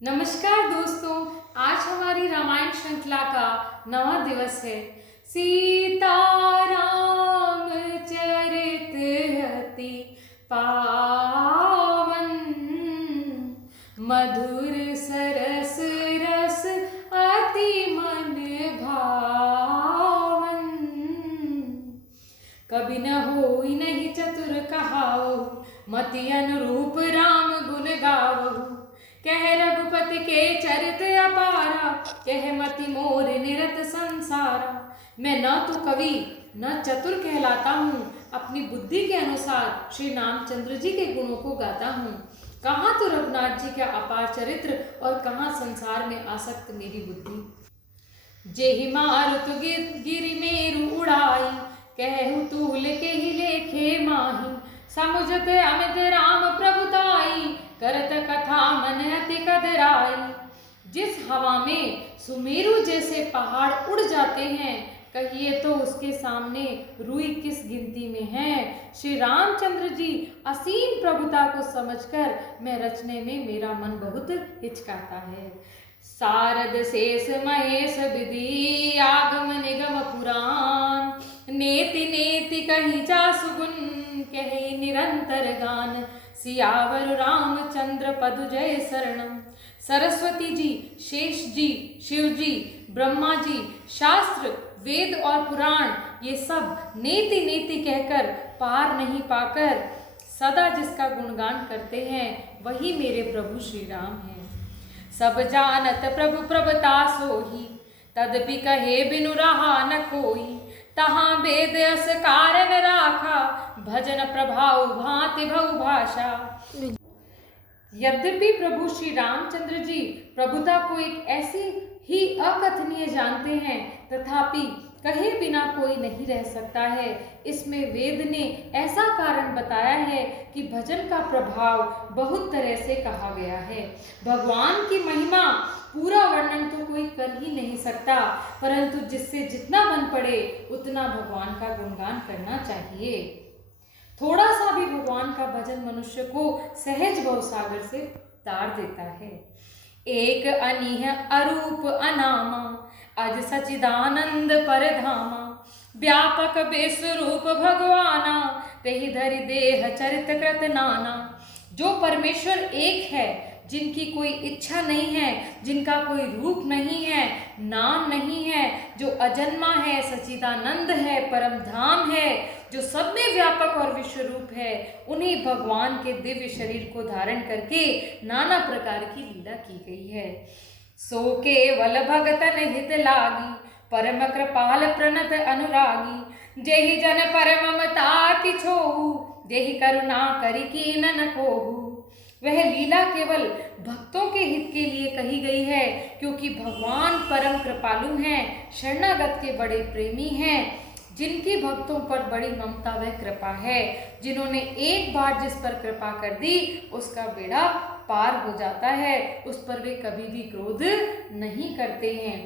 नमस्कार दोस्तों, आज हमारी रामायण श्रृंखला का नवा दिवस है। सीताराम चरित अति पावन, मधुर सरस रस अति मन भावन। कभी न होई नहीं चतुर कहाओ, मति अनुरूप राम गुण गावो। कह रघुपति के चरित अपारा, कह मति मोर निरत संसारा। मैं न तो कवि न चतुर कहलाता हूँ, अपनी बुद्धि के अनुसार श्री रामचंद्र जी के गुणों को गाता हूँ। कहाँ तो रघुनाथ जी का अपार चरित्र और कहाँ संसार में आसक्त मेरी बुद्धि। जेहि मारुत गिरि मेरु उड़ाई, कहु तूल के ही लेखे माही। समुझत अमित राम प्रभुताई, करत कथा मन अति कदराई। जिस हवा में सुमेरु जैसे पहाड़ उड़ जाते हैं, कहिए तो उसके सामने रुई किस गिनती में है। श्री रामचंद्र जी असीम प्रभुता को समझकर मैं रचने में मेरा मन बहुत हिचकाता है। सारद शेष महेश विधि, आगम निगम पुराण। नेति नेति कही जा सुगुन, कही निरंतर गान। सियावर रामचंद्र पदु जय शरणम। सरस्वती जी, शेष जी, शिव जी, ब्रह्मा जी, शास्त्र, वेद और पुराण, ये सब नेति नेति कहकर पार नहीं पाकर सदा जिसका गुणगान करते हैं, वही मेरे प्रभु श्री राम हैं। सब जानत प्रभु प्रभुता सोही, तदपि कहे बिनु रहा न कोई। तहाँ वेद अस कारण राखा, भजन प्रभाव भांति भव भाषा। यद्यपि प्रभु श्री रामचंद्र जी प्रभुता को एक ऐसी ही अकथनीय जानते हैं, तथापि कहे बिना कोई नहीं रह सकता है। इसमें वेद ने ऐसा कारण बताया है कि भजन का प्रभाव बहुत तरह से कहा गया है। भगवान की महिमा पूरा वर्णन तो कोई कर ही नहीं सकता, परंतु जिससे जितना बन पड़े उतना भगवान का गुणगान करना चाहिए। थोड़ा सा भी भगवान का भजन मनुष्य को सहज भवसागर से तार देता है। एक अनिह अरूप अनामा, अज सचिदानंद परधामा। व्यापक बेस्वरूप भगवाना, तेहि धरि देह चरित कृत नाना। जो परमेश्वर एक है, जिनकी कोई इच्छा नहीं है, जिनका कोई रूप नहीं है, नाम नहीं है, जो अजन्मा है, सच्चिदानंद है, परम धाम है, जो सब में व्यापक और विश्वरूप है, उन्हीं भगवान के दिव्य शरीर को धारण करके नाना प्रकार की लीला की गई है। सो केवल भगतन हित लागी, परम कृपाल प्रणत अनुरागी। जेहि जन परम ममता छोहु, जेहि करुणा करि कीन कोहु। वह लीला केवल भक्तों के हित के लिए कही गई है, क्योंकि भगवान परम कृपालु हैं, शरणागत के बड़े प्रेमी हैं। जिनकी भक्तों पर बड़ी ममता व कृपा है, जिन्होंने एक बार जिस पर कृपा कर दी उसका बेड़ा पार हो जाता है, उस पर वे कभी भी क्रोध नहीं करते हैं।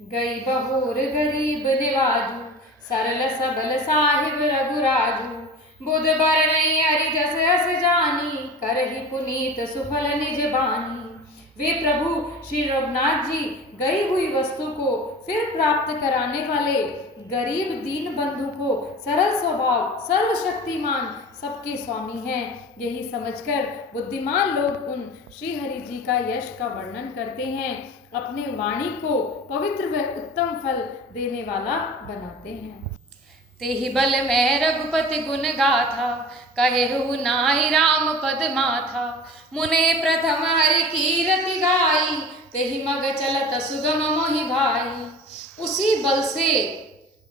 गई बहोर गरीब निवाजू, सरल सबल साहिब रघुराजू। बुध बर नहीं हरि जस अस जानी, करहि पुनीत सुफल निज बानी। वे प्रभु श्री रघुनाथ जी गई हुई वस्तु को फिर प्राप्त कराने वाले, गरीब दीन बंधु को सरल स्वभाव, सर्वशक्तिमान, सबके स्वामी हैं। यही समझकर बुद्धिमान लोग उन श्री हरि जी का यश का वर्णन करते हैं, अपने वाणी को पवित्र व उत्तम फल देने वाला बनाते हैं। तेहि बल में रघुपति गुण गाथा, कहेहु नाहि राम पद माथा। मुने प्रथम हरि कीरति गाई, तेहि मग चलत सुगम मोहि भाई। उसी बल से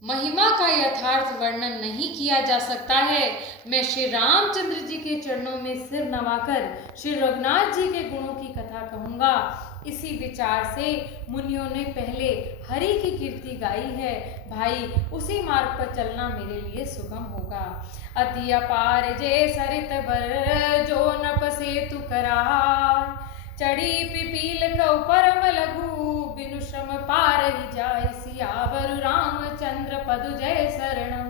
महिमा का यथार्थ वर्णन नहीं किया जा सकता है। मैं श्री रामचंद्र जी के चरणों में सिर नवाकर श्री रघुनाथ जी के गुणों की कथा कहूँगा। इसी विचार से मुनियों ने पहले हरि की कीर्ति गाई है। भाई, उसी मार्ग पर चलना मेरे लिए सुगम होगा। अति अपार जे सरित बर, जो नप सेतु करार। चढ़ी पिपील कौ परम लघु, बिनु श्रम पार ही जाय। सियावर रामचंद्र पदु जय शरणम।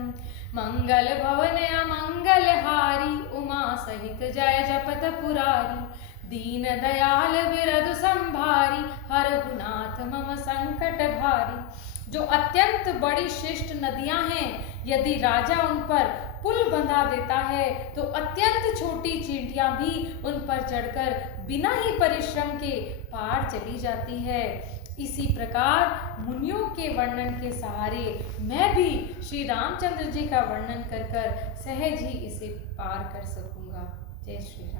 मंगल भवन अमंगल हारी, उमा सहित जय जपत पुरारी। दीन दयाल बिरधु संभारी, हरहु नाथ मम संकट भारी। जो अत्यंत बड़ी शिष्ट नदियां हैं, यदि राजा उन पर पुल बंधा देता है तो अत्यंत छोटी चींटियां भी उन पर चढ़कर बिना ही परिश्रम के पार चली जाती है। इसी प्रकार मुनियों के वर्णन के सहारे मैं भी श्री रामचंद्र जी का वर्णन कर सहज ही इसे पार कर सकूंगा। जय श्री राम।